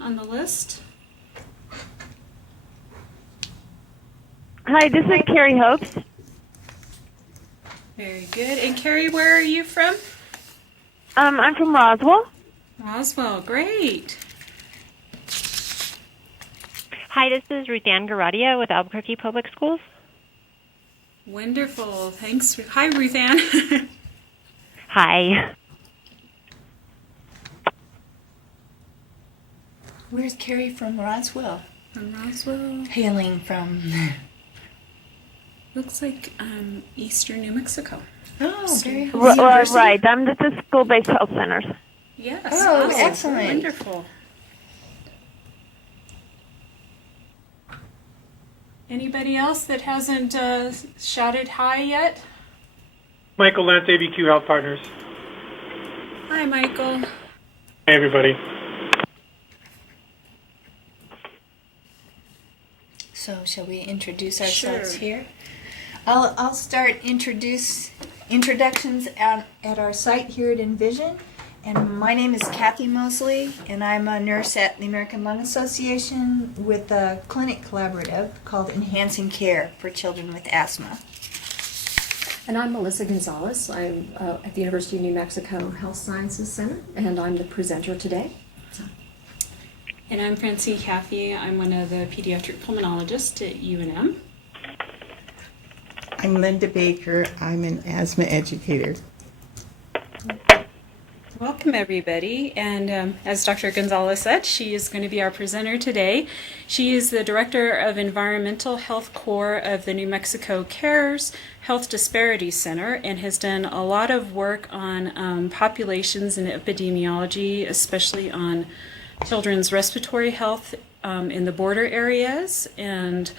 on the list. Hi, this is Carrie Hopes. Very good. And Carrie, where are you from? I'm from Roswell. Roswell, great. Hi, this is Ruth Ann Garadia with Albuquerque Public Schools. Wonderful. Thanks. Hi, Ruth Ann. Hi. Where's Carrie from Roswell? From Roswell. Hailing from... Looks like eastern New Mexico. Oh, very Right, I'm the school-based health centers. Yes. Oh, awesome. excellent. Wonderful. Anybody else that hasn't shouted hi yet? Michael Lentz, ABQ Health Partners. Hi, Michael. Hey, everybody. So, shall we introduce ourselves Sure. here? I'll start introductions at our site here at Envision. And my name is Kathy Mosley, and I'm a nurse at the American Lung Association with a clinic collaborative called Enhancing Care for Children with Asthma. And I'm Melissa Gonzales. I'm at the University of New Mexico Health Sciences Center, and I'm the presenter today. And I'm Francine Caffey. I'm one of the pediatric pulmonologists at UNM. I'm Linda Baker. I'm an asthma educator. Welcome, everybody. And as Dr. Gonzales said, she is going to be our presenter today. She is the Director of Environmental Health Core of the New Mexico CARES Health Disparity Center and has done a lot of work on populations and epidemiology, especially on children's respiratory health in the border areas and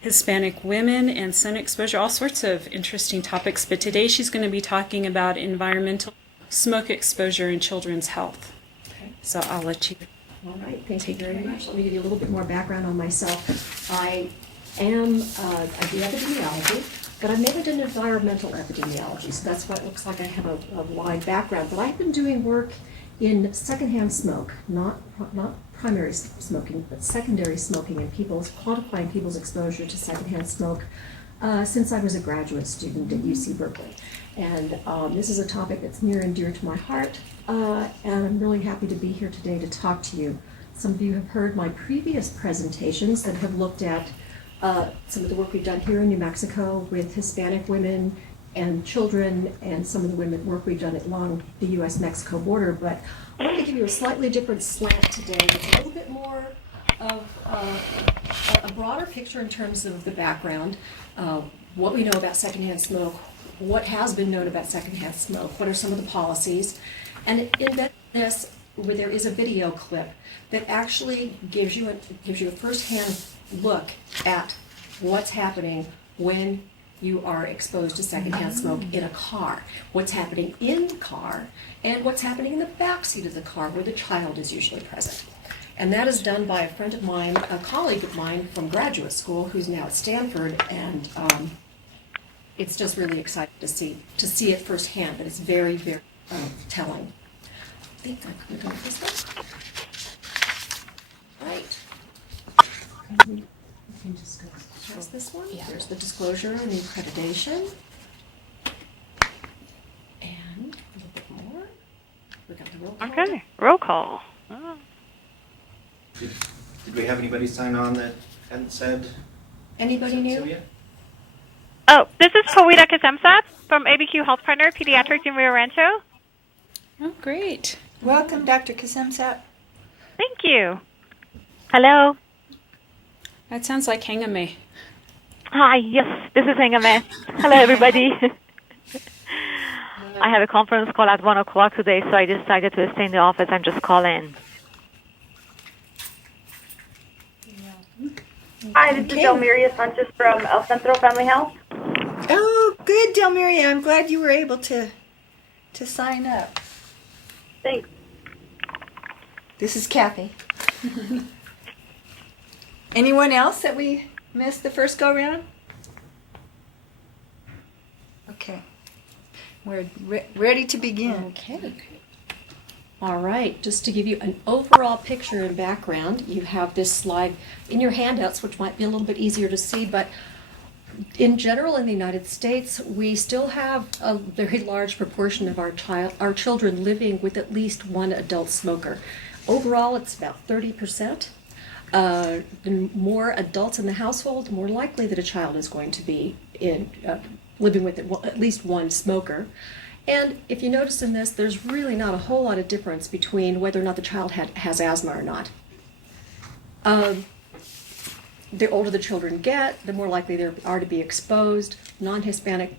Hispanic women and sun exposure, all sorts of interesting topics. But today she's going to be talking about environmental smoke exposure in children's health. Okay. So I'll let you. All right, thank you very much. Let me give you a little bit more background on myself. I do epidemiology, but I've never done environmental epidemiology, so that's why it looks like I have a wide background. But I've been doing work in secondhand smoke, not primary smoking, but secondary smoking, and quantifying people's exposure to secondhand smoke since I was a graduate student at UC Berkeley. And this is a topic that's near and dear to my heart, and I'm really happy to be here today to talk to you. Some of you have heard my previous presentations that have looked at some of the work we've done here in New Mexico with Hispanic women and children, and some of the work we've done along the U.S.-Mexico border. But I want to give you a slightly different slant today. It's a little bit more of a broader picture in terms of the background, what we know about secondhand smoke, what has been known about secondhand smoke, what are some of the policies, and in this, where there is a video clip that actually gives you a first-hand look at what's happening when you are exposed to secondhand smoke in a car, what's happening in the car, and what's happening in the back seat of the car where the child is usually present. And that is done by a friend of mine, a colleague of mine from graduate school who's now at Stanford, and it's just really exciting to see it firsthand, but it's very, very telling. I think I'm going to go with this one. Right. You can just go. There's this one. Yeah. There's the disclosure and the accreditation. And a little bit more. We got the roll call. Okay, roll call. Oh. Did we have anybody sign on that hadn't said? Anybody new? So yet? Oh, this is Kawita Kasemsat from ABQ Health Partner, Pediatrics in Rio Rancho. Oh, great. Welcome, Dr. Kasemsat. Thank you. Hello. That sounds like Hangame. Hi, yes, this is Hengame. Hello, everybody. I have a conference call at 1 o'clock today, so I decided to stay in the office and just call in. Hi, this is Delmiria Sanchez from El Centro Family Health. Oh, good, Delmiria. I'm glad you were able to sign up. Thanks. This is Kathy. Anyone else that we missed the first go-round? Okay. We're ready to begin. Okay. All right, just to give you an overall picture and background, you have this slide in your handouts, which might be a little bit easier to see, but in general in the United States, we still have a very large proportion of our children living with at least one adult smoker. Overall, it's about 30%. The more adults in the household, the more likely that a child is going to be living with at least one smoker. And if you notice in this, there's really not a whole lot of difference between whether or not the child has asthma or not. The older the children get, the more likely they are to be exposed. Non-Hispanic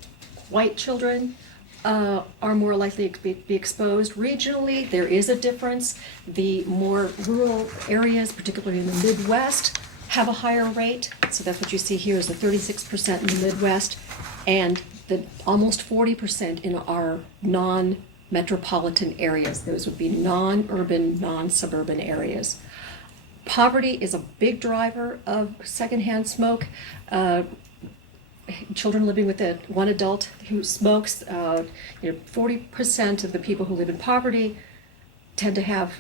white children are more likely to be exposed. Regionally, there is a difference. The more rural areas, particularly in the Midwest, have a higher rate. So that's what you see here is the 36% in the Midwest and the almost 40% in our non-metropolitan areas. Those would be non-urban, non-suburban areas. Poverty is a big driver of secondhand smoke. Children living with one adult who smokes, 40% of the people who live in poverty tend to have,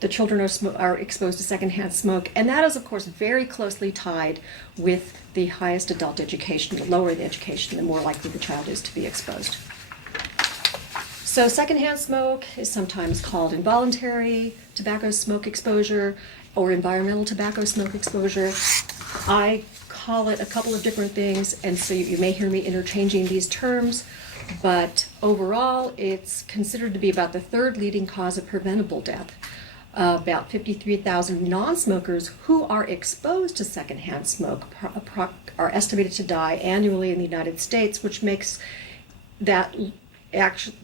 the children are exposed to secondhand smoke. And that is, of course, very closely tied with the highest adult education. The lower the education, the more likely the child is to be exposed. So secondhand smoke is sometimes called involuntary tobacco smoke exposure or environmental tobacco smoke exposure. I call it a couple of different things, and so you may hear me interchanging these terms, but overall it's considered to be about the third leading cause of preventable death. About 53,000 non-smokers who are exposed to secondhand smoke are estimated to die annually in the United States, which makes that actually,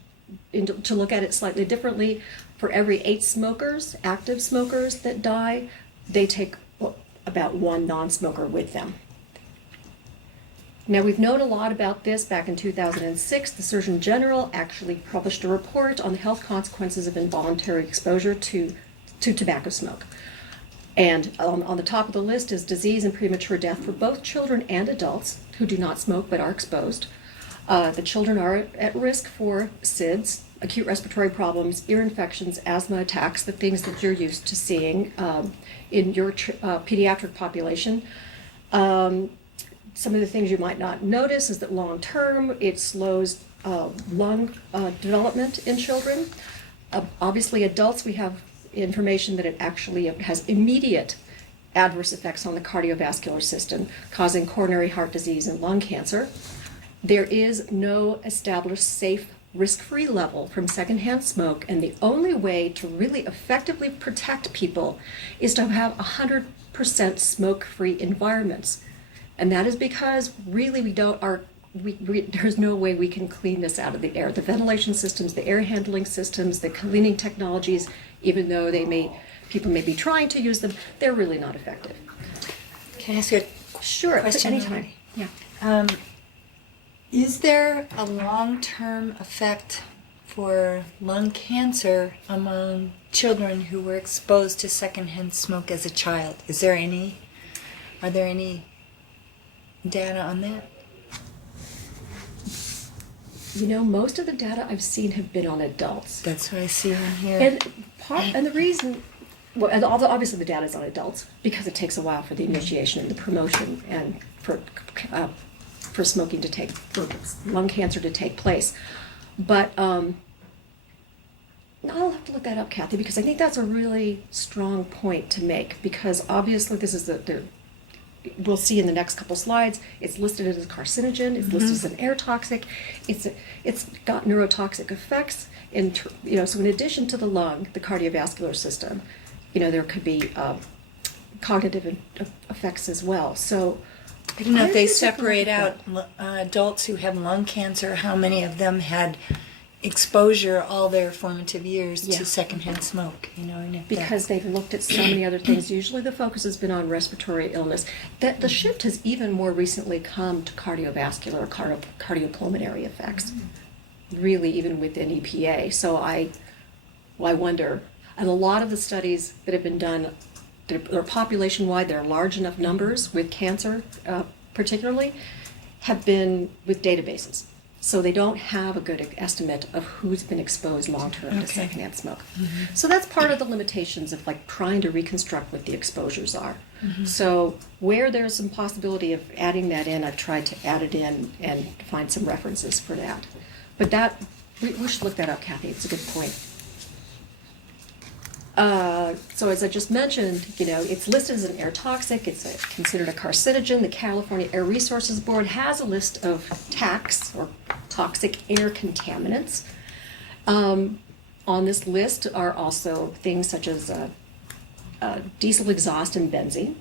to look at it slightly differently, for every 8 smokers, active smokers that die, they take about 1 non-smoker with them. Now, we've known a lot about this. Back in 2006, the Surgeon General actually published a report on the health consequences of involuntary exposure to tobacco smoke. And on the top of the list is disease and premature death for both children and adults who do not smoke but are exposed. The children are at risk for SIDS, acute respiratory problems, ear infections, asthma attacks, the things that you're used to seeing in your pediatric population. Some of the things you might not notice is that long term, it slows lung development in children. Obviously, adults, we have information that it actually has immediate adverse effects on the cardiovascular system, causing coronary heart disease and lung cancer. There is no established safe risk-free level from secondhand smoke, and the only way to really effectively protect people is to have 100% smoke-free environments. And that is because really there's no way we can clean this out of the air. The ventilation systems, the air handling systems, the cleaning technologies, even though people may be trying to use them, they're really not effective. Can I ask you a question? Anytime. Yeah. Is there a long-term effect for lung cancer among children who were exposed to secondhand smoke as a child? Are there any data on that? Most of the data I've seen have been on adults. That's what I see on here. And the reason, and obviously the data is on adults because it takes a while for the initiation and the promotion and for smoking to for lung cancer to take place. But I'll have to look that up, Kathy, because I think that's a really strong point to make, because obviously this is we'll see in the next couple slides, it's listed as a carcinogen, it's listed as an air toxic, it's got neurotoxic effects, so in addition to the lung, the cardiovascular system, there could be cognitive effects as well. So I don't know if they separate out adults who have lung cancer, how many of them had exposure all their formative years to secondhand smoke, because they've looked at so many other things. Usually the focus has been on respiratory illness. The shift has even more recently come to cardiovascular or cardiopulmonary effects, really even within EPA. So I wonder, and a lot of the studies that have been done, they're population-wide, they're large enough numbers with cancer particularly, have been with databases. So they don't have a good estimate of who's been exposed long-term to secondhand smoke. So that's part of the limitations of like trying to reconstruct what the exposures are. So where there's some possibility of adding that in, I've tried to add it in and find some references for that. But that, we should look that up, Kathy. It's a good point. So as I just mentioned, it's listed as an air toxic. It's considered a carcinogen. The California Air Resources Board has a list of TACs, or toxic air contaminants. On this list are also things such as diesel exhaust and benzene.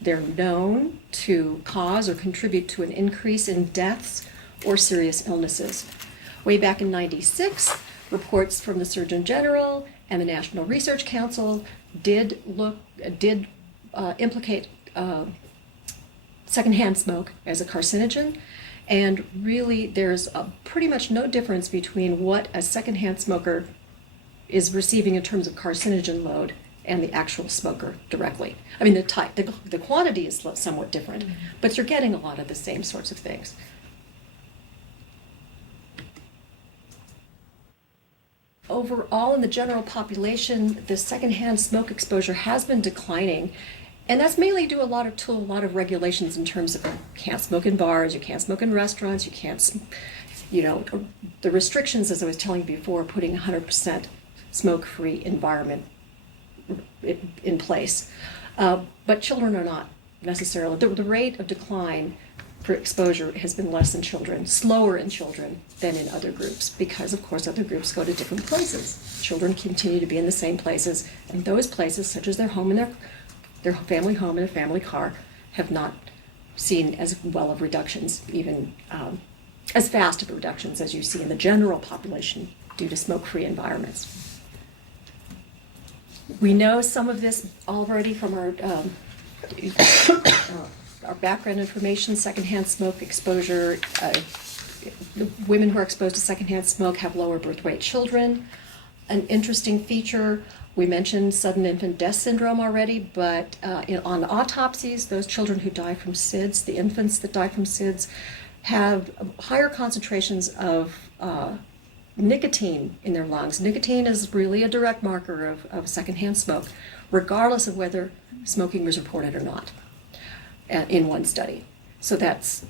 They're known to cause or contribute to an increase in deaths or serious illnesses. Way back in '96, reports from the Surgeon General and the National Research Council did implicate secondhand smoke as a carcinogen, and really there's pretty much no difference between what a secondhand smoker is receiving in terms of carcinogen load and the actual smoker directly. I mean, the quantity is somewhat different, but you're getting a lot of the same sorts of things. Overall, in the general population, the secondhand smoke exposure has been declining, and that's mainly due to a lot of regulations in terms of you can't smoke in bars, you can't smoke in restaurants, you can't, the restrictions, as I was telling you before, putting 100% smoke-free environment in place. But children are not necessarily. The rate of decline for exposure has been less in children, slower in children than in other groups, because of course other groups go to different places. Children continue to be in the same places, and those places, such as their home and their family home and their family car, have not seen as well of reductions, even as fast of reductions as you see in the general population due to smoke-free environments. We know some of this already from our background information. Secondhand smoke exposure, women who are exposed to secondhand smoke have lower birth weight children. An interesting feature, we mentioned sudden infant death syndrome already, but on autopsies, those children who die from SIDS, the infants that die from SIDS, have higher concentrations of nicotine in their lungs. Nicotine is really a direct marker of secondhand smoke, regardless of whether smoking was reported or not in one study. So that's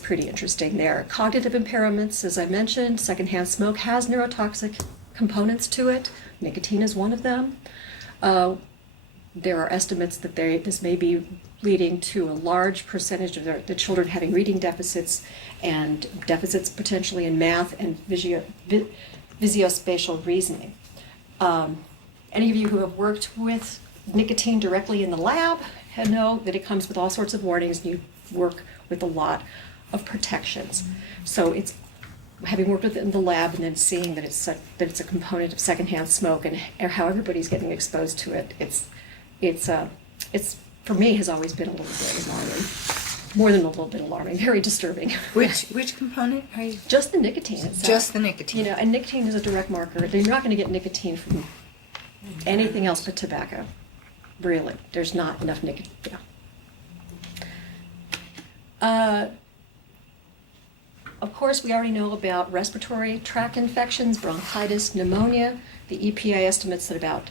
pretty interesting there. Cognitive impairments, as I mentioned, secondhand smoke has neurotoxic components to it. Nicotine is one of them. There are estimates that this may be leading to a large percentage of the children having reading deficits and deficits potentially in math and visuospatial reasoning. Any of you who have worked with nicotine directly in the lab know that it comes with all sorts of warnings, and you work with a lot of protections. So it's having worked with it in the lab and then seeing that it's a component of secondhand smoke and how everybody's getting exposed to it. It's for me has always been a little bit alarming, more than a little bit alarming, very disturbing. Which component are you? Just the nicotine itself. Just the nicotine. And nicotine is a direct marker. You're not going to get nicotine from anything else but tobacco. Really, there's not enough nicotine. Yeah. Of course, we already know about respiratory tract infections, bronchitis, pneumonia. The EPA estimates that about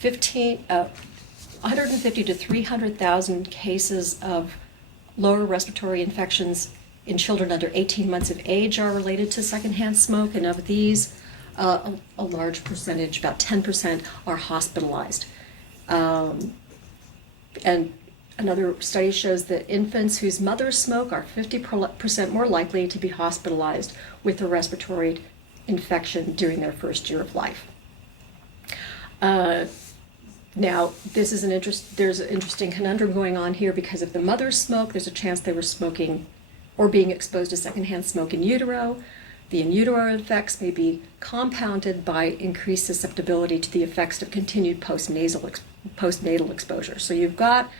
150 to 300,000 cases of lower respiratory infections in children under 18 months of age are related to secondhand smoke, and of these, a large percentage, about 10%, are hospitalized. And another study shows that infants whose mothers smoke are 50% more likely to be hospitalized with a respiratory infection during their first year of life. Now, this is there's an interesting conundrum going on here, because if the mothers smoke, there's a chance they were smoking or being exposed to secondhand smoke in utero. The in utero effects may be compounded by increased susceptibility to the effects of continued postnatal exposure. So you've got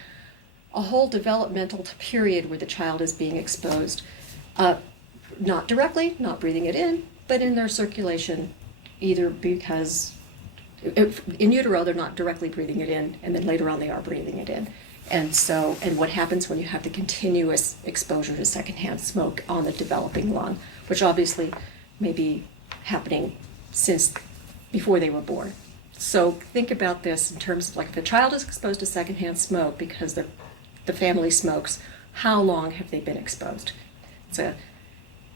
a whole developmental period where the child is being exposed, not directly, not breathing it in, but in their circulation, either because in utero they're not directly breathing it in, and then later on they are breathing it in. And so, and what happens when you have the continuous exposure to secondhand smoke on the developing lung, which obviously may be happening since before they were born. So think about this in terms of, like, if a child is exposed to secondhand smoke because the family smokes, how long have they been exposed?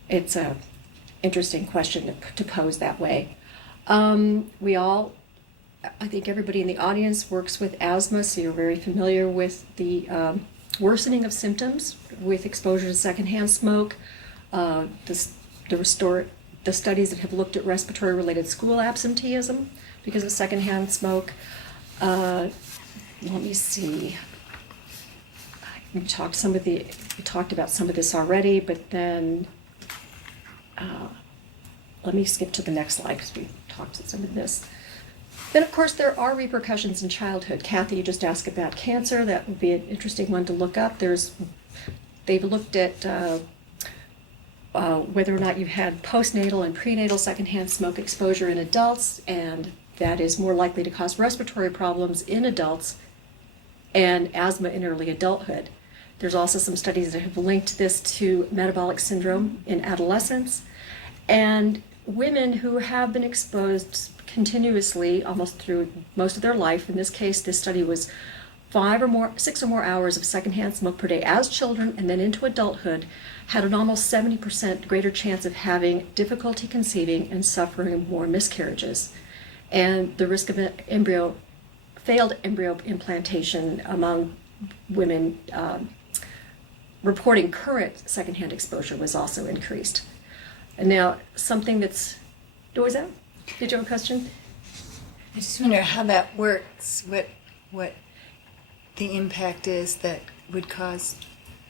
It's a interesting question to pose that way. I think everybody in the audience works with asthma, so you're very familiar with the worsening of symptoms with exposure to secondhand smoke. The studies that have looked at respiratory-related school absenteeism because of secondhand smoke. Let me see. We talked about some of this already, but then let me skip to the next slide because we talked about some of this. Then, of course, there are repercussions in childhood. Kathy, you just asked about cancer. That would be an interesting one to look up. They've looked at whether or not you've had postnatal and prenatal secondhand smoke exposure in adults, and that is more likely to cause respiratory problems in adults and asthma in early adulthood. There's also some studies that have linked this to metabolic syndrome in adolescents, and women who have been exposed continuously almost through most of their life. In this case, this study was 6 or more hours of secondhand smoke per day as children and then into adulthood, had an almost 70% greater chance of having difficulty conceiving and suffering more miscarriages. And the risk of failed embryo implantation among women reporting current secondhand exposure was also increased. And now, something that's, what was that? Did you have a question? I just wonder how that works. What the impact is that would cause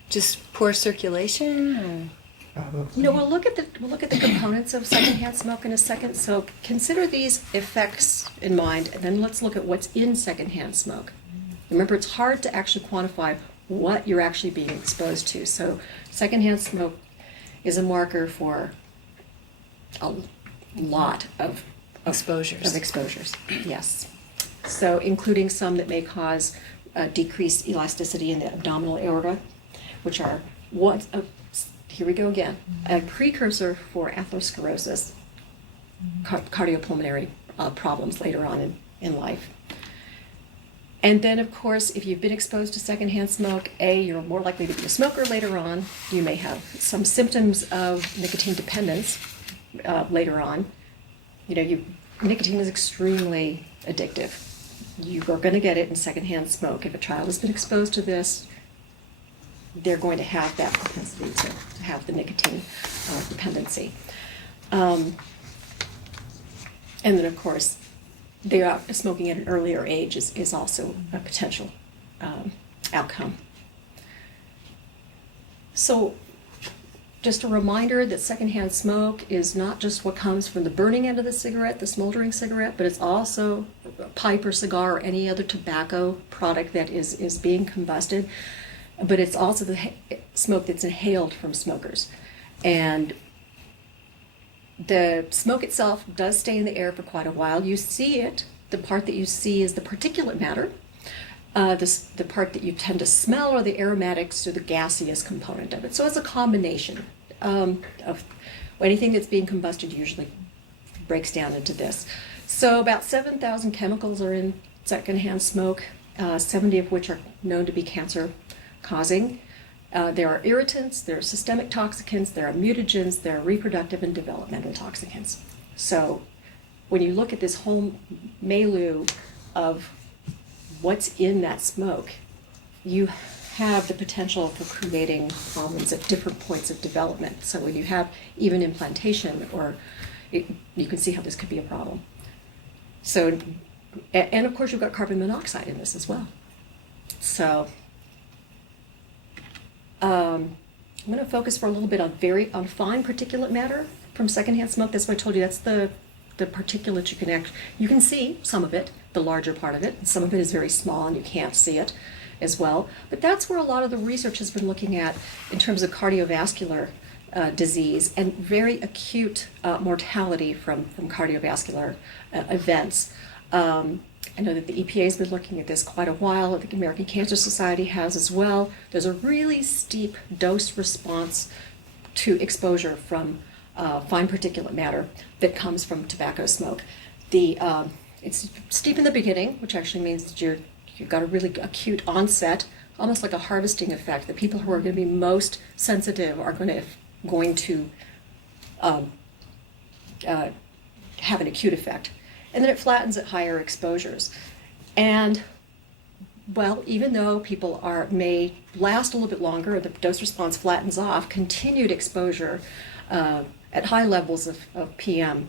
just poor circulation, or? We'll look at the components of secondhand smoke in a second. So consider these effects in mind, and then let's look at what's in secondhand smoke. Remember, it's hard to actually quantify what you're actually being exposed to. So secondhand smoke is a marker for a lot of exposures. Yes. So including some that may cause decreased elasticity in the abdominal aorta, which are here we go again, a precursor for atherosclerosis, cardiopulmonary problems later on in life. And then, of course, if you've been exposed to secondhand smoke, you're more likely to be a smoker later on. You may have some symptoms of nicotine dependence later on. Nicotine is extremely addictive. You are going to get it in secondhand smoke. If a child has been exposed to this, they're going to have that propensity to have the nicotine dependency. And then, of course, smoking at an earlier age is also a potential outcome. So just a reminder that secondhand smoke is not just what comes from the burning end of the cigarette, the smoldering cigarette, but it's also a pipe or cigar or any other tobacco product that is being combusted. But it's also the smoke that's inhaled from smokers. And the smoke itself does stay in the air for quite a while. You see it. The part that you see is the particulate matter. The part that you tend to smell are the aromatics or the gaseous component of it. So it's a combination of anything that's being combusted usually breaks down into this. So about 7,000 chemicals are in secondhand smoke, 70 of which are known to be cancer-causing. There are irritants, there are systemic toxicants, there are mutagens, there are reproductive and developmental toxicants. So when you look at this whole milieu of what's in that smoke, you have the potential for creating problems at different points of development. So when you have even implantation, you can see how this could be a problem. So, and of course you've got carbon monoxide in this as well. So I'm going to focus for a little bit on fine particulate matter from secondhand smoke. That's what I told you. That's the particulate you can see some of it, the larger part of it, and some of it is very small and you can't see it as well. But that's where a lot of the research has been looking at in terms of cardiovascular disease and very acute mortality from cardiovascular events. I know that the EPA has been looking at this quite a while. The American Cancer Society has as well. There's a really steep dose response to exposure from fine particulate matter that comes from tobacco smoke. It's steep in the beginning, which actually means that you've got a really acute onset, almost like a harvesting effect. The people who are going to be most sensitive are going to have an acute effect. And then it flattens at higher exposures. And, well, even though people may last a little bit longer, the dose response flattens off, continued exposure at high levels of PM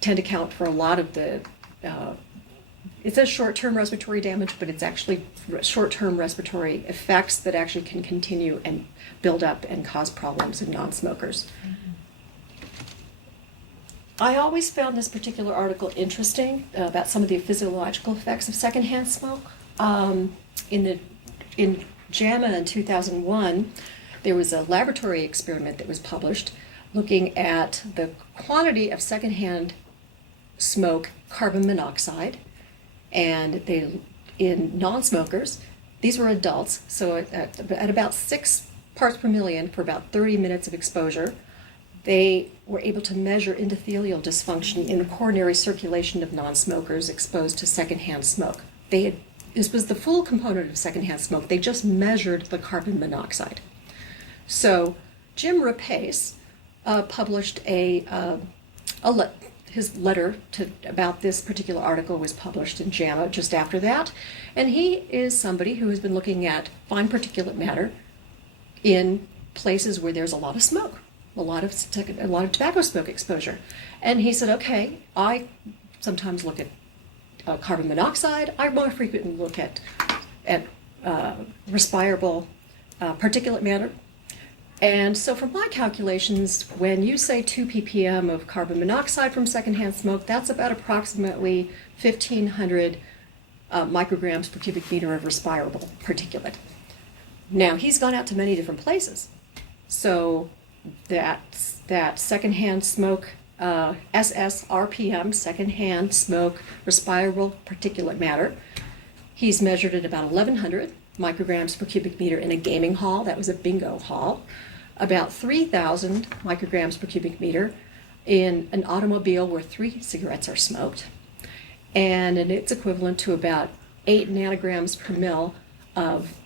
tend to count for a lot of the, it says short-term respiratory damage, but it's actually short-term respiratory effects that actually can continue and build up and cause problems in non-smokers. I always found this particular article interesting about some of the physiological effects of secondhand smoke. In JAMA in 2001, there was a laboratory experiment that was published looking at the quantity of secondhand smoke carbon monoxide, and in non-smokers, these were adults, so at about 6 parts per million for about 30 minutes of exposure, they were able to measure endothelial dysfunction in the coronary circulation of non-smokers exposed to secondhand smoke. This was the full component of secondhand smoke. They just measured the carbon monoxide. So Jim Rapace published his letter about this particular article was published in JAMA just after that, and he is somebody who has been looking at fine particulate matter in places where there's a lot of smoke. A lot of tobacco smoke exposure. And he said, okay, I sometimes look at carbon monoxide. I more frequently look at respirable particulate matter. And so from my calculations, when you say 2 ppm of carbon monoxide from secondhand smoke, that's about approximately 1,500 micrograms per cubic meter of respirable particulate. Now, he's gone out to many different places. So that secondhand smoke, SSRPM, secondhand smoke respirable particulate matter, he's measured at about 1,100 micrograms per cubic meter in a gaming hall. That was a bingo hall. About 3,000 micrograms per cubic meter in an automobile where 3 cigarettes are smoked. And it's equivalent to about 8 nanograms per mil of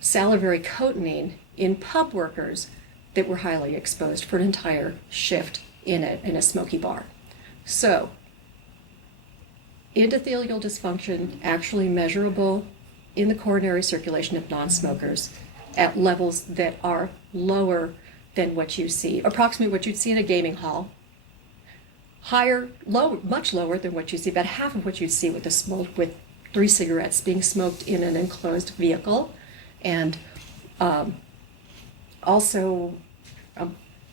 salivary cotinine in pub workers that were highly exposed for an entire shift in a smoky bar. So, endothelial dysfunction actually measurable in the coronary circulation of non-smokers at levels that are lower than what you see, approximately what you'd see in a gaming hall. Much lower than what you see, about half of what you'd see with 3 cigarettes being smoked in an enclosed vehicle, and also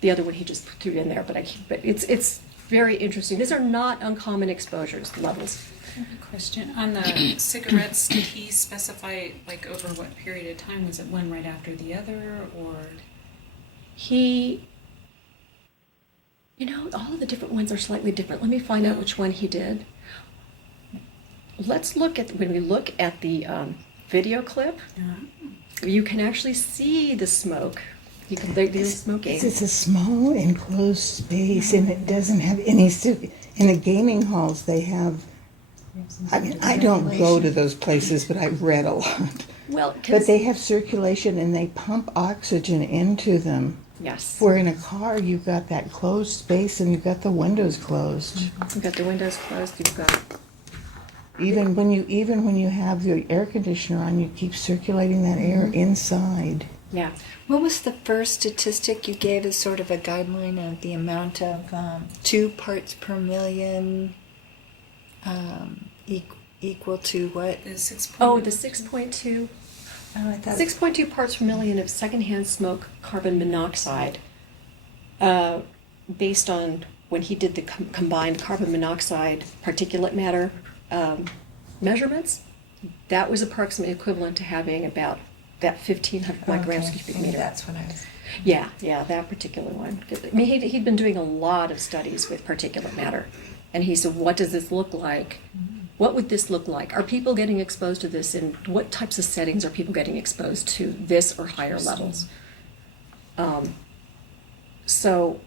the other one he just threw in there, but it's very interesting. These are not uncommon exposures levels. I have a question on the cigarettes. Did he specify like over what period of time? Was it one right after the other, or all of the different ones are slightly different. Let me find out which one he did. Let's look at when we look at the video clip. You can actually see the smoke. They're smoking. It's a small enclosed space, and it doesn't have any. In the gaming halls, they have. I mean, I don't go to those places, but I've read a lot. Well, but they have circulation, and they pump oxygen into them. Yes. Where in a car, you've got that closed space, and you've got the windows closed. You've got the windows closed. You've got. Even when you have your air conditioner on, you keep circulating that air inside. Yeah. What was the first statistic you gave as sort of a guideline of the amount of 2 parts per million equal to what? the 6.2? Oh, the 6.2. Oh, I thought 6.2 parts per million of secondhand smoke carbon monoxide, based on when he did the combined carbon monoxide particulate matter measurements, that was approximately equivalent to having about that 1,500 micrograms per cubic meter. That's what I was. Yeah, that particular one. I mean, he'd been doing a lot of studies with particulate matter, and he said, "What does this look like what would this look like? Are people getting exposed to this, and what types of settings are people getting exposed to this or higher levels? So,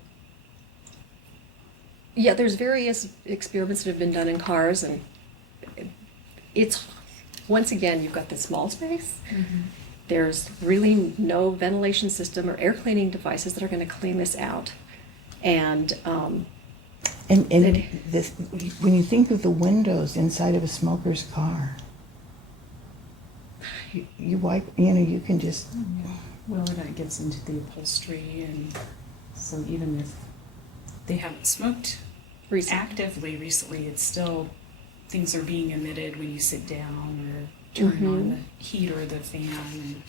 yeah, there's various experiments that have been done in cars, and it's, once again, you've got this small space. There's really no ventilation system or air cleaning devices that are going to clean this out. And this, when you think of the windows inside of a smoker's car, you wipe, you can just. Well, that gets into the upholstery, and so even if they haven't smoked actively recently, it's still, things are being emitted when you sit down or turn on the heat or the fan.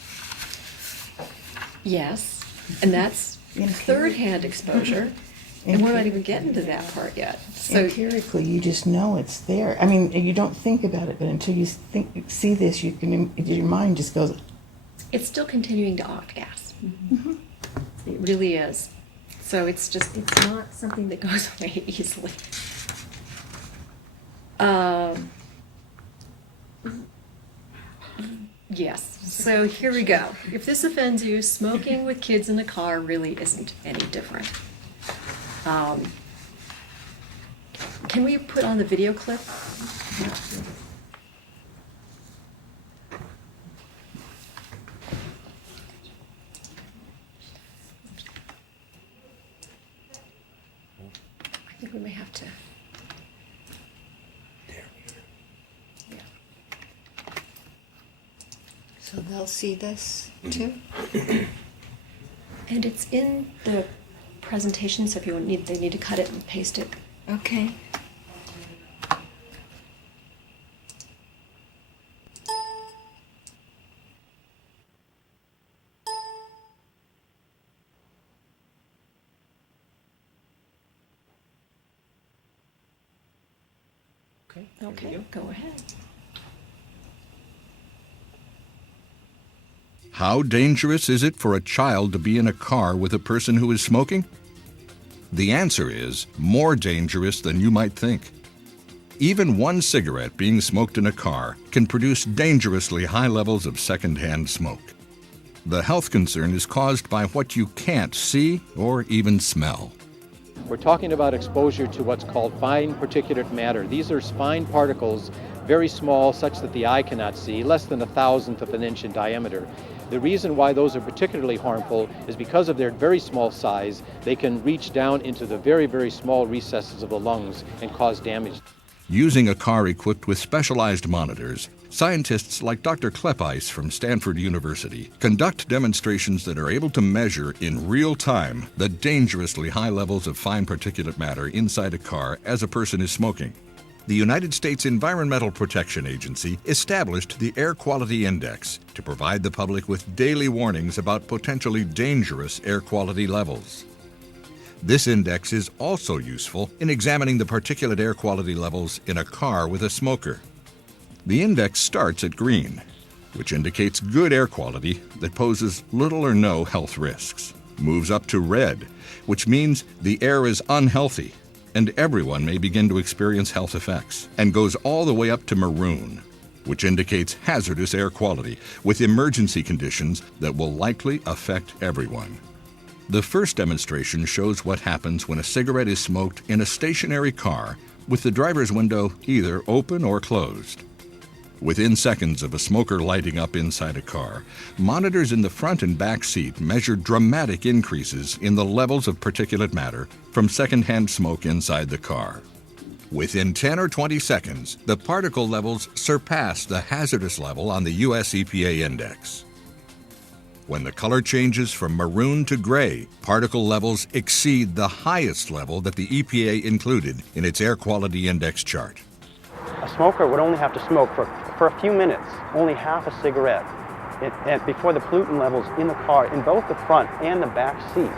Yes, and that's third-hand exposure, and we're not even getting to that part yet. So empirically, you just know it's there. I mean, you don't think about it, but until you see this, your mind just goes. It's still continuing to off-gas. It really is. So it's not something that goes away easily. Yes, so here we go. If this offends you, smoking with kids in the car really isn't any different. Can we put on the video clip? I think we may have to. Yeah. So they'll see this too? And it's in the presentation, so if you need, they need to cut it and paste it. Okay. Okay, go ahead. How dangerous is it for a child to be in a car with a person who is smoking? The answer is more dangerous than you might think. Even one cigarette being smoked in a car can produce dangerously high levels of secondhand smoke. The health concern is caused by what you can't see or even smell. We're talking about exposure to what's called fine particulate matter. These are fine particles, very small, such that the eye cannot see, less than 1,000th of an inch in diameter. The reason why those are particularly harmful is because of their very small size. They can reach down into the very, very small recesses of the lungs and cause damage. Using a car equipped with specialized monitors, scientists like Dr. Kleppeis from Stanford University conduct demonstrations that are able to measure in real time the dangerously high levels of fine particulate matter inside a car as a person is smoking. The United States Environmental Protection Agency established the Air Quality Index to provide the public with daily warnings about potentially dangerous air quality levels. This index is also useful in examining the particulate air quality levels in a car with a smoker. The index starts at green, which indicates good air quality that poses little or no health risks, moves up to red, which means the air is unhealthy and everyone may begin to experience health effects, and goes all the way up to maroon, which indicates hazardous air quality with emergency conditions that will likely affect everyone. The first demonstration shows what happens when a cigarette is smoked in a stationary car with the driver's window either open or closed. Within seconds of a smoker lighting up inside a car, monitors in the front and back seat measure dramatic increases in the levels of particulate matter from secondhand smoke inside the car. Within 10 or 20 seconds, the particle levels surpass the hazardous level on the US EPA index. When the color changes from maroon to gray, particle levels exceed the highest level that the EPA included in its air quality index chart. A smoker would only have to smoke for a few minutes, only half a cigarette, before the pollutant levels in the car, in both the front and the back seat,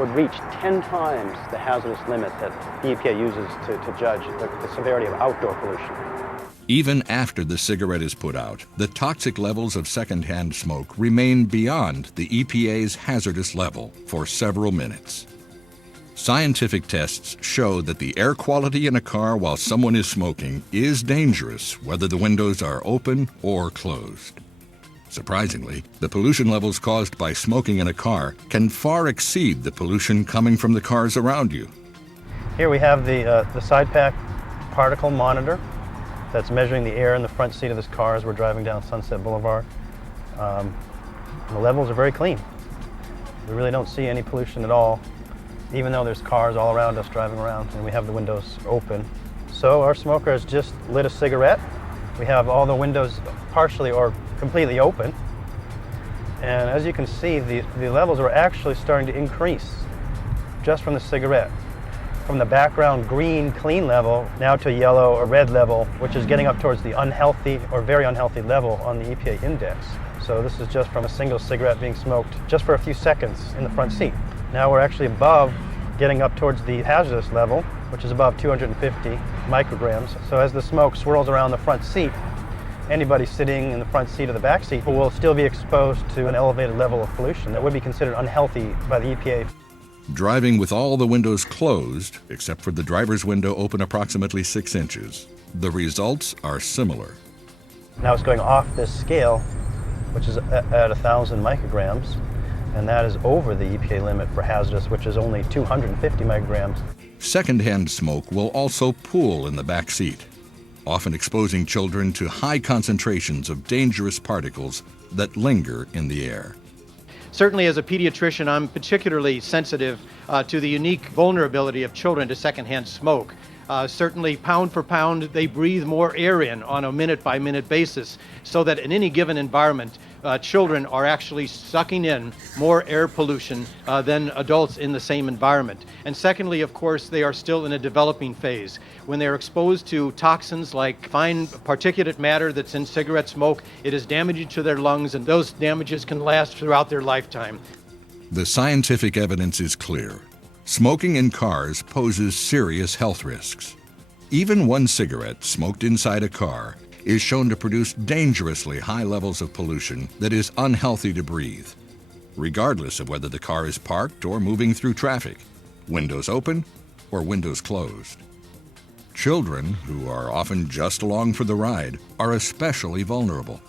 would reach 10 times the hazardous limit that the EPA uses to judge the severity of outdoor pollution. Even after the cigarette is put out, the toxic levels of secondhand smoke remain beyond the EPA's hazardous level for several minutes. Scientific tests show that the air quality in a car while someone is smoking is dangerous, whether the windows are open or closed. Surprisingly, the pollution levels caused by smoking in a car can far exceed the pollution coming from the cars around you. Here we have the side pack particle monitor that's measuring the air in the front seat of this car as we're driving down Sunset Boulevard. The levels are very clean. We really don't see any pollution at all, even though there's cars all around us driving around and we have the windows open. So our smoker has just lit a cigarette. We have all the windows partially or completely open. And as you can see, the levels are actually starting to increase just from the cigarette. From the background green clean level now to yellow or red level, which is getting up towards the unhealthy or very unhealthy level on the EPA index. So this is just from a single cigarette being smoked just for a few seconds in the front seat. Now we're actually above, getting up towards the hazardous level, which is above 250 micrograms. So as the smoke swirls around the front seat, anybody sitting in the front seat or the back seat will still be exposed to an elevated level of pollution that would be considered unhealthy by the EPA. Driving with all the windows closed, except for the driver's window open approximately 6 inches, the results are similar. Now it's going off this scale, which is at 1,000 micrograms, and that is over the EPA limit for hazardous, which is only 250 micrograms. Secondhand smoke will also pool in the back seat, often exposing children to high concentrations of dangerous particles that linger in the air. Certainly as a pediatrician, I'm particularly sensitive to the unique vulnerability of children to secondhand smoke. Certainly pound for pound, they breathe more air in on a minute-by-minute basis, so that in any given environment, children are actually sucking in more air pollution than adults in the same environment. And secondly, of course, they are still in a developing phase. When they're exposed to toxins like fine particulate matter that's in cigarette smoke, it is damaging to their lungs, and those damages can last throughout their lifetime. The scientific evidence is clear. Smoking in cars poses serious health risks. Even one cigarette smoked inside a car is shown to produce dangerously high levels of pollution that is unhealthy to breathe, regardless of whether the car is parked or moving through traffic, windows open or windows closed. Children, who are often just along for the ride, are especially vulnerable.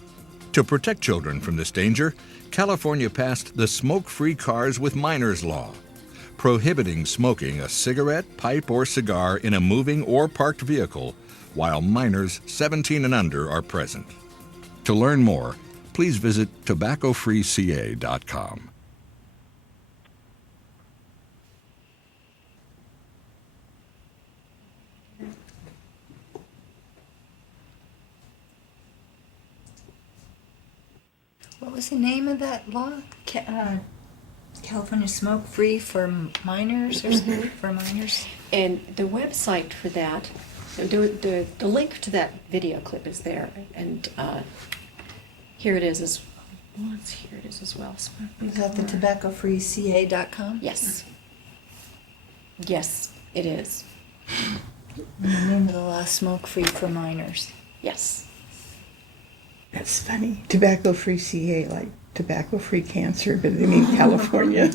To protect children from this danger, California passed the Smoke-Free Cars with Minors law, prohibiting smoking a cigarette, pipe, or cigar in a moving or parked vehicle while minors 17 and under are present. To learn more, please visit tobaccofreeca.com. What was the name of that law? California Smoke-Free for Minors or something? For minors? And the website for that, the link to that video clip is there, and here it is as well. Is that the tobaccofreeca.com? Yes. Yes, it is. The name of the law, Smoke-Free for Minors. Yes. That's funny. Tobacco-free CA, like tobacco-free cancer, but they mean California.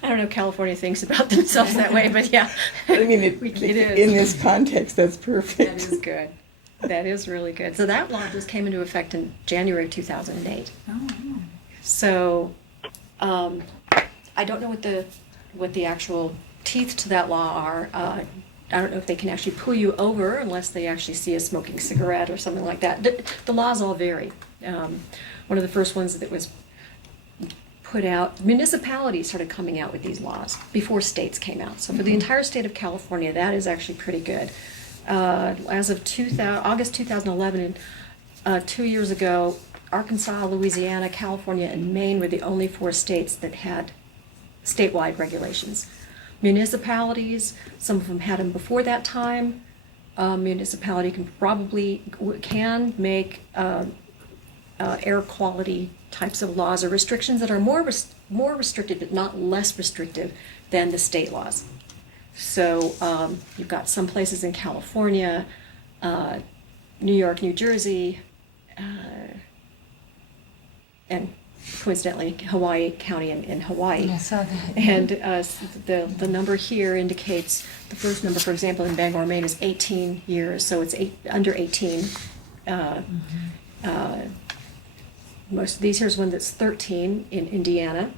I don't know if California thinks about themselves that way, but yeah. I mean, it is. In this context, that's perfect. That is good. That is really good. So that law just came into effect in January 2008. Oh. So I don't know what the actual teeth to that law are. I don't know if they can actually pull you over unless they actually see a smoking cigarette or something like that. The laws all vary. One of the first ones that was put out, municipalities started coming out with these laws before states came out. So for the entire state of California, that is actually pretty good. As of August 2011, 2 years ago, Arkansas, Louisiana, California, and Maine were the only 4 states that had statewide regulations. Municipalities, some of them had them before that time. Municipality can make air quality types of laws or restrictions that are more restricted but not less restrictive than the state laws. So you've got some places in California, New York, New Jersey, and coincidentally, Hawaii County in Hawaii. I saw that. And the number here indicates, the first number, for example, in Bangor, Maine is 18 years, so it's under 18. Most of these, here's one that's 13 in Indiana.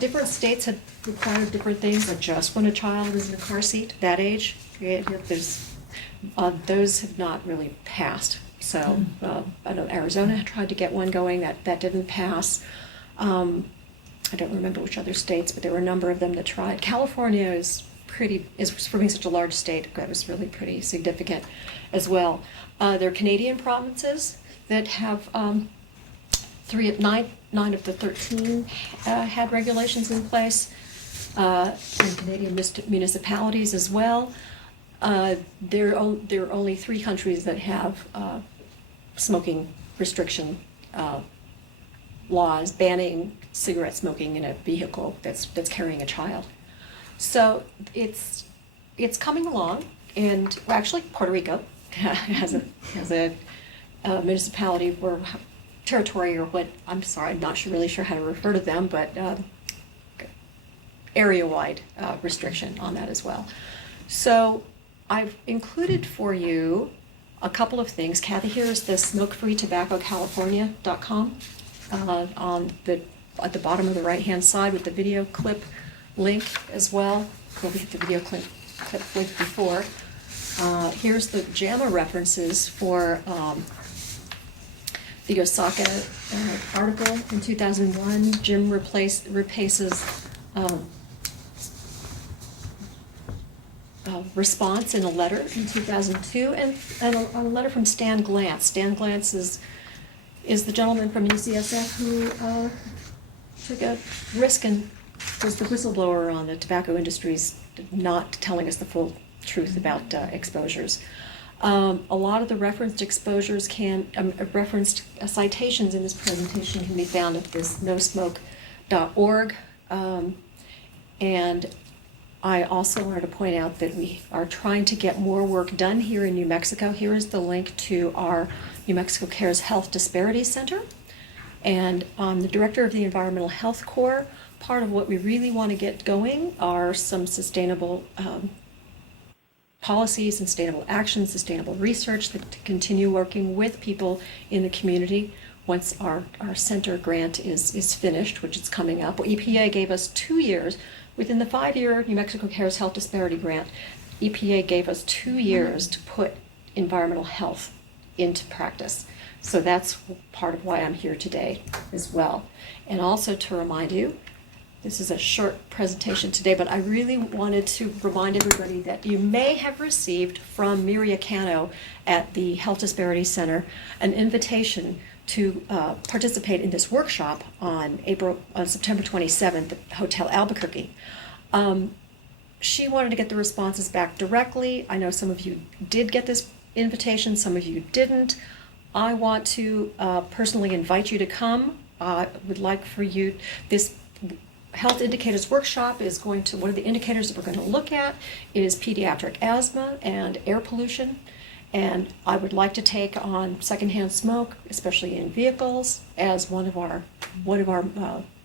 Different states have required different things, like just when a child is in a car seat, that age. Those have not really passed. So I know Arizona tried to get one going, that didn't pass. I don't remember which other states, but there were a number of them that tried. California is for being such a large state, that was really pretty significant as well. There are Canadian provinces that have 9 of the 13 had regulations in place, and Canadian municipalities as well. There are only 3 countries that have smoking restriction laws banning cigarette smoking in a vehicle that's carrying a child. So it's coming along, and well, actually Puerto Rico has a municipality or territory, or what, I'm sorry, I'm not really sure how to refer to them, but area-wide restriction on that as well. So I've included for you a couple of things. Kathy here is the smokefreetobaccocalifornia.com at the bottom of the right-hand side with the video clip link as well. We'll hit the video clip link before. Here's the JAMA references for the Osaka article in 2001. Jim replaces response in a letter in 2002, and a letter from Stan Glantz. Stan Glantz is the gentleman from UCSF who took a risk and was the whistleblower on the tobacco industry's not telling us the full truth about exposures. A lot of the referenced exposures referenced citations in this presentation can be found at this nosmoke.org. And I also wanted to point out that we are trying to get more work done here in New Mexico. Here is the link to our New Mexico Cares Health Disparities Center. And the director of the Environmental Health Corps, part of what we really want to get going are some sustainable policies, sustainable action, sustainable research to continue working with people in the community once our center grant is finished, which is coming up. Well, EPA gave us 2 years. Within the 5-year New Mexico Cares Health Disparity Grant, EPA gave us 2 years to put environmental health into practice. So that's part of why I'm here today as well. And also to remind you, this is a short presentation today, but I really wanted to remind everybody that you may have received from Miria Cano at the Health Disparity Center an invitation to participate in this workshop on September 27th at Hotel Albuquerque. She wanted to get the responses back directly. I know some of you did get this invitation, some of you didn't. I want to personally invite you to come. I would like for you, this Health Indicators Workshop is going to, one of the indicators that we're going to look at is pediatric asthma and air pollution. And I would like to take on secondhand smoke, especially in vehicles, as one of our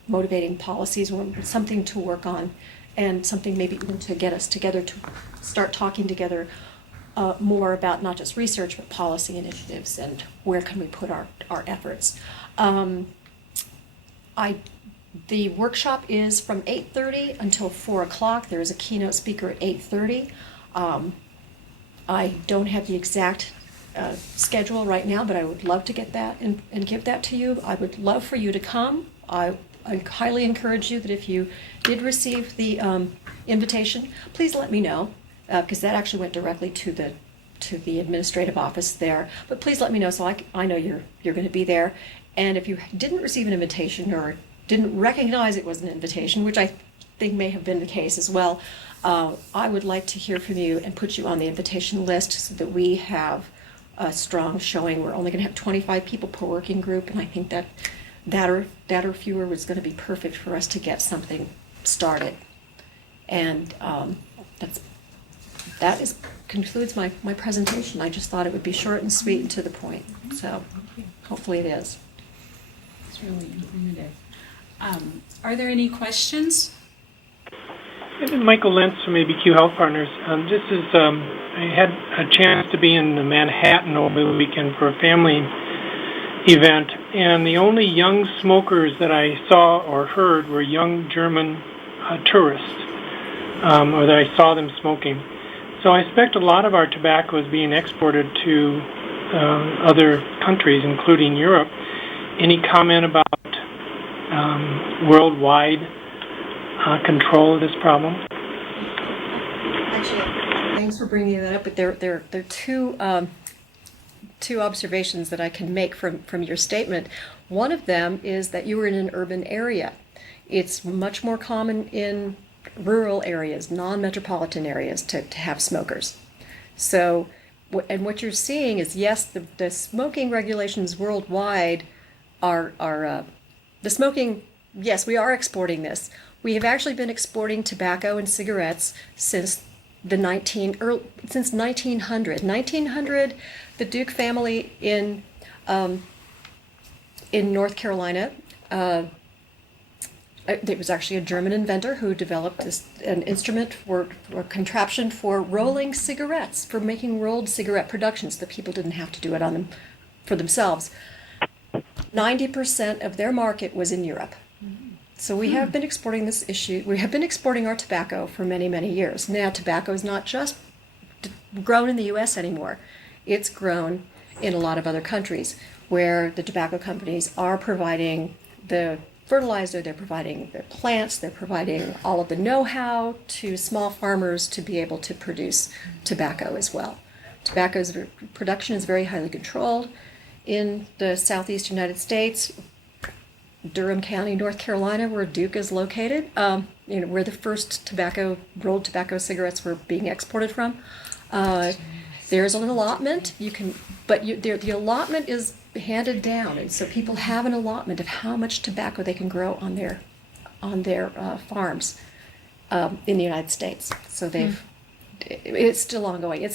motivating policies, something to work on, and something maybe even to get us together to start talking together more about not just research but policy initiatives and where can we put our efforts. The workshop is from 8:30 until 4 o'clock. There is a keynote speaker at 8:30. I don't have the exact schedule right now, but I would love to get that and give that to you. I would love for you to come. I highly encourage you that if you did receive the invitation, please let me know, because that actually went directly to the administrative office there. But please let me know so I know you're going to be there. And if you didn't receive an invitation or didn't recognize it was an invitation, which I think may have been the case as well, I would like to hear from you and put you on the invitation list so that we have a strong showing. We're only going to have 25 people per working group, and I think that or fewer was going to be perfect for us to get something started. And that concludes my presentation. I just thought it would be short and sweet and to the point. So hopefully it is. really informative. Are there any questions? Michael Lentz from ABQ Health Partners. I had a chance to be in Manhattan over the weekend for a family event, and the only young smokers that I saw or heard were young German tourists, or that I saw them smoking. So I expect a lot of our tobacco is being exported to other countries, including Europe. Any comment about worldwide control of this problem? Actually, thanks for bringing that up. But there are two observations that I can make from your statement. One of them is that you were in an urban area. It's much more common in rural areas, non-metropolitan areas, to have smokers. So, and what you're seeing is, yes, the smoking regulations worldwide are the smoking. Yes, we are exporting this. We have actually been exporting tobacco and cigarettes since 1900. 1900, the Duke family in North Carolina. There was actually a German inventor who developed an instrument or contraption for rolling cigarettes, for making rolled cigarette productions, that people didn't have to do it on them for themselves. 90% of their market was in Europe. So we have been exporting this issue. We have been exporting our tobacco for many, many years. Now, tobacco is not just grown in the U.S. anymore. It's grown in a lot of other countries where the tobacco companies are providing the fertilizer, they're providing the plants, they're providing all of the know-how to small farmers to be able to produce tobacco as well. Tobacco's production is very highly controlled in the southeast United States. Durham County, North Carolina, where Duke is located, where the first rolled tobacco cigarettes were being exported from. There's an allotment. The allotment is handed down, and so people have an allotment of how much tobacco they can grow on their farms in the United States. So it's still ongoing.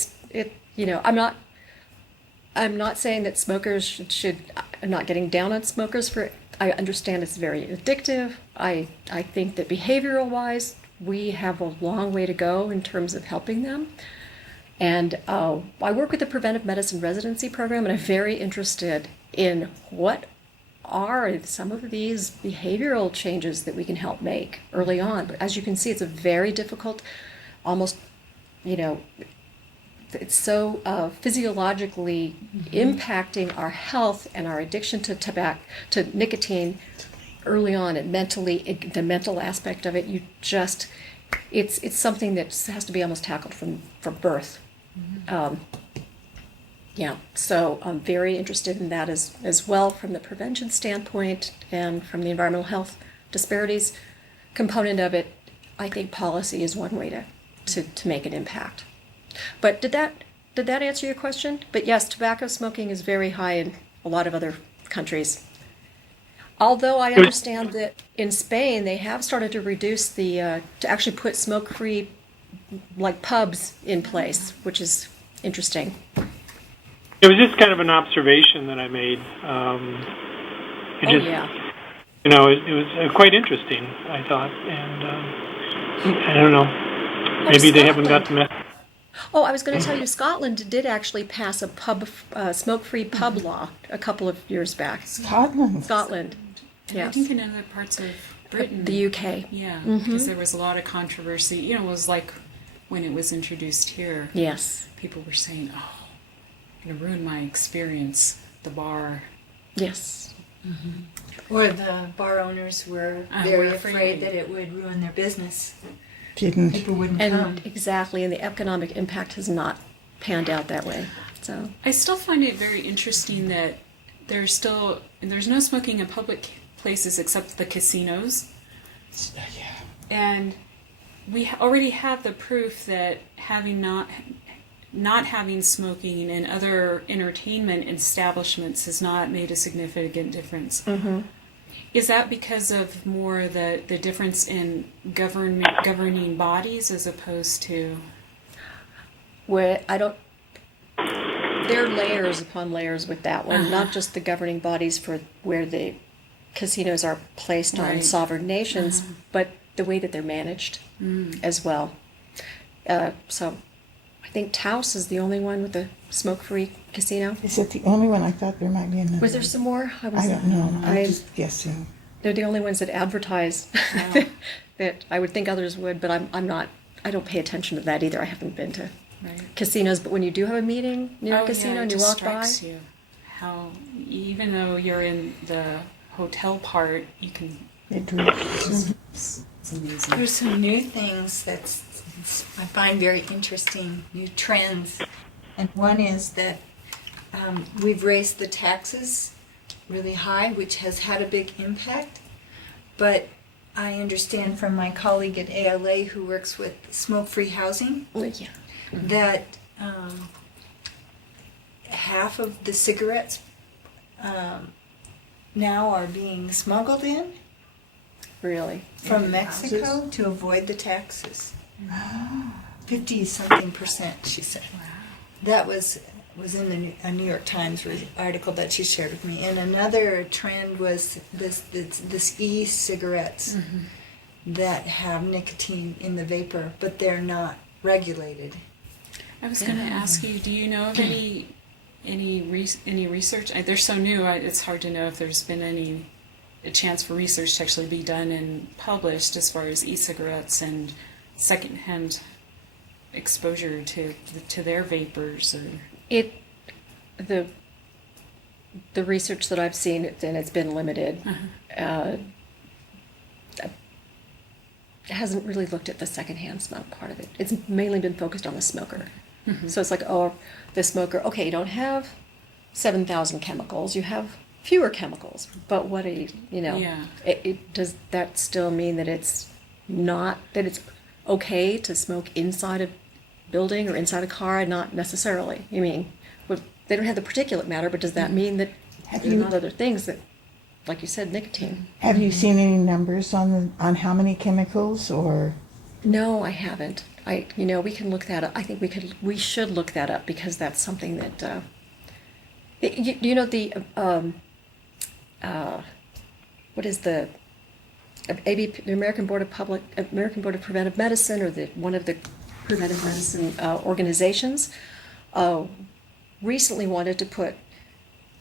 I'm not saying that smokers should. I'm not getting down on smokers for. I understand it's very addictive. I think that behavioral-wise, we have a long way to go in terms of helping them. And I work with the Preventive Medicine Residency Program, and I'm very interested in what are some of these behavioral changes that we can help make early on. But as you can see, it's a very difficult, almost, it's so physiologically impacting our health and our addiction to nicotine early on, and mentally, the mental aspect of it. It's something that has to be almost tackled from birth. So I'm very interested in that as well from the prevention standpoint and from the environmental health disparities component of it. I think policy is one way to make an impact. But did that answer your question? But yes, tobacco smoking is very high in a lot of other countries. Although I understand that in Spain they have started to reduce to actually put smoke-free pubs in place, which is interesting. It was just kind of an observation that I made. It was quite interesting, I thought, and I don't know, maybe they haven't got the message. Oh, I was going to tell you, Scotland did actually pass a smoke-free pub law a couple of years back. Scotland. Yeah. I think in other parts of Britain. The UK. Yeah, because there was a lot of controversy. It was like when it was introduced here. Yes. People were saying, oh, it's going to ruin my experience, the bar. Yes. Mm-hmm. Or the bar owners were very afraid that it would ruin their business. People wouldn't come. Exactly, and the economic impact has not panned out that way. So I still find it very interesting that there's no smoking in public places except the casinos. Yeah. And we already have the proof that having not having smoking in other entertainment establishments has not made a significant difference. Mm-hmm. Is that because of more the difference in governing bodies as opposed to? There are layers upon layers with that one, not just the governing bodies for casinos are placed on Right. sovereign nations, but the way that they're managed as well. So I think Taos is the only one with a smoke-free casino. Is it the only one? I thought there might be another. Was there some more? I don't know. I'm just guessing. They're the only ones that advertise that I would think others would, but I'm not. I don't pay attention to that either. I haven't been to casinos, but when you do have a meeting near a casino and you walk by, you how even though you're in the hotel part, you can. It drifts. It's amazing. There's some new things that I find very interesting, new trends. And one is that we've raised the taxes really high, which has had a big impact. But I understand from my colleague at ALA who works with smoke-free housing that half of the cigarettes now are being smuggled in. Really? From Mexico to avoid the taxes. 50-something%, she said. That was in a New York Times article that she shared with me. And another trend was this e-cigarettes that have nicotine in the vapor, but they're not regulated. I was going to ask you, do you know of any research? They're so new, it's hard to know if there's been a chance for research to actually be done and published as far as e-cigarettes and secondhand exposure to their vapors. Or the research that I've seen, and it's been limited, hasn't really looked at the secondhand smoke part of it. It's mainly been focused on the smoker. So it's like, oh, the smoker, okay, you don't have 7,000 chemicals, you have fewer chemicals, but what does that still mean that it's not, that it's okay to smoke inside a building or inside a car? Not necessarily. You mean, they don't have the particulate matter, but does that mean that there's not other things that, like you said, nicotine? Have you seen any numbers on how many chemicals or? No, I haven't. We can look that up. I think we should look that up because that's something that, what is the ABP, the American Board of Preventive Medicine, or one of the preventive medicine organizations, recently wanted to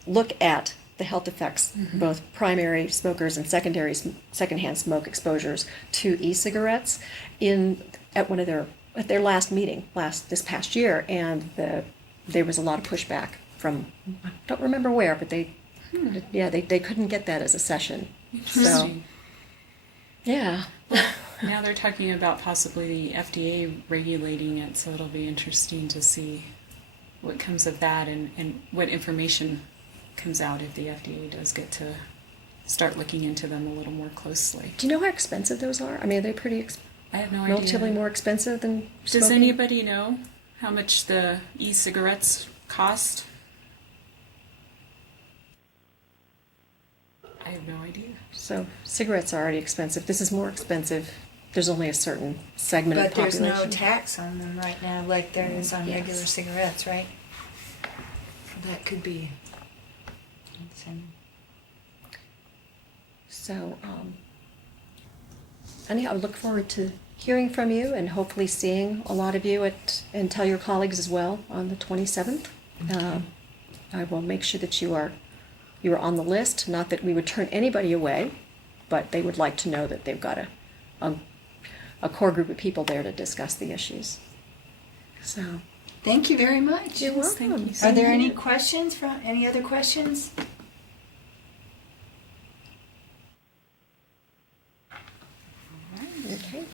look at the health effects, both primary smokers and secondhand smoke exposures to e-cigarettes at their last meeting this past year, and there was a lot of pushback from, I don't remember where, but they couldn't get that as a session. So, yeah. Now they're talking about possibly the FDA regulating it, so it'll be interesting to see what comes of that and what information comes out if the FDA does get to start looking into them a little more closely. Do you know how expensive those are? I mean, are they pretty I have no idea. Relatively more expensive than smoking? Does anybody know how much the e-cigarettes cost? I have no idea. So cigarettes are already expensive. This is more expensive. There's only a certain segment of the population. But there's no tax on them right now like there is on regular cigarettes, right? That could be. So, anyhow, I look forward to hearing from you and hopefully seeing a lot of you and tell your colleagues as well on the 27th. Okay. I will make sure that you are on the list. Not that we would turn anybody away, but they would like to know that they've got a core group of people there to discuss the issues. So, thank you very much. You're welcome. Are there any questions? Any other questions?